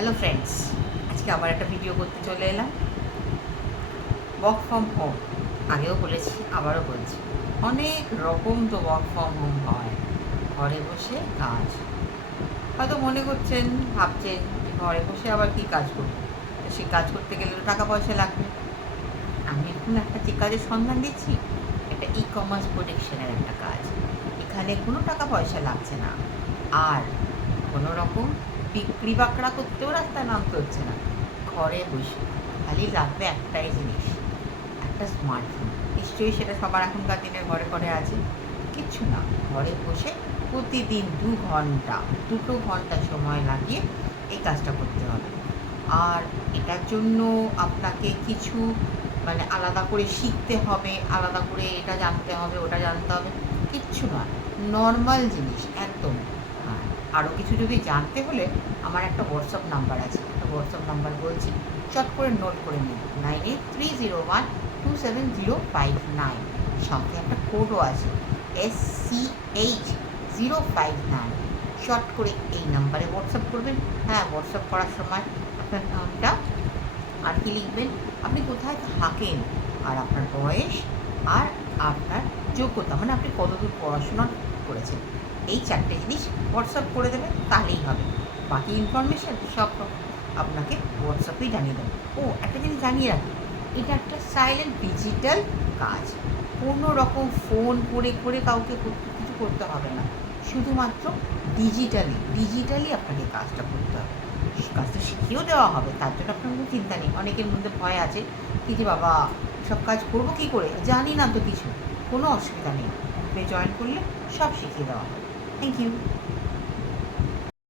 Hello friends, আজকে আবার একটা ভিডিও করতে চলে এলাম। ওয়ার্ক ফ্রম হোম, আগেও বলেছি আবারও বলছি, অনেক রকম তো ওয়ার্ক ফ্রম হোম হয়। ঘরে বসে কাজ, হয়তো মনে করছেন, ভাবছেন যে ঘরে বসে আবার কী কাজ করবো, তো সেই কাজ করতে গেলে তো টাকা পয়সা লাগবে। আমি এখন একটা যে কাজের সন্ধান দিচ্ছি, এটা ই কমার্স প্রোডাকশনের একটা কাজ। এখানে কোনো টাকা পয়সা লাগছে না, আর কোনো রকম বিক্রি বাকড়া করতেও রাস্তায় নামতে হচ্ছে না। ঘরে বসে খালি লাগবে একটাই জিনিস, একটা স্মার্টফোন। নিশ্চয়ই সেটা সবার এখনকার দিনের ঘরে ঘরে আছে। কিচ্ছু না, ঘরে বসে প্রতিদিন 2 ঘন্টা সময় লাগিয়ে এই কাজটা করতে হবে। আর এটার জন্য আপনাকে কিছু আলাদা করে শিখতে হবে, আলাদা করে এটা জানতে হবে, ওটা জানতে হবে, কিচ্ছু নয়। নর্মাল জিনিস একদম। হ্যাঁ, আরও কিছু যদি জানতে হলে আমার একটা হোয়াটসঅ্যাপ নাম্বার আছে, একটা হোয়াটসঅ্যাপ নাম্বার বলছি, চট করে নোট করে নিন, 9830127059। সঙ্গে একটা কোডও আছে, SCH059। শর্ট করে এই নাম্বারে হোয়াটসঅ্যাপ করবেন। হ্যাঁ, হোয়াটসঅ্যাপ করার সময় আপনার নামটা আর কি লিখবেন, আপনি কোথায় থাকেন, আর আপনার বয়স, আর আপনার যোগ্যতা, আপনি কতদূর পড়াশোনা করেছেন, এই 4টে জিনিস হোয়াটসঅ্যাপ করে দেবেন, তাহলেই হবে। বাকি ইনফরমেশান সব আপনাকে হোয়াটসঅ্যাপেই জানিয়ে দেবেন। ও, একটা জিনিস জানিয়ে রাখি, এটা একটা সাইলেন্ট ডিজিটাল কাজ। কোনো রকম ফোন করে কাউকে কিছু করতে হবে না, শুধুমাত্র ডিজিটালি আপনাকে কাজটা করতে হবে। কাজটা শিখিয়েও দেওয়া হবে, তার জন্য আপনার কোনো চিন্তা নেই। অনেকের মধ্যে ভয় আছে কি যে বাবা, সব কাজ করবো কী করে, জানি না তো কিছু। কোনো অসুবিধা নেই, গ্রুপে জয়েন করলে সব শিখিয়ে দেওয়া হবে। Thank you.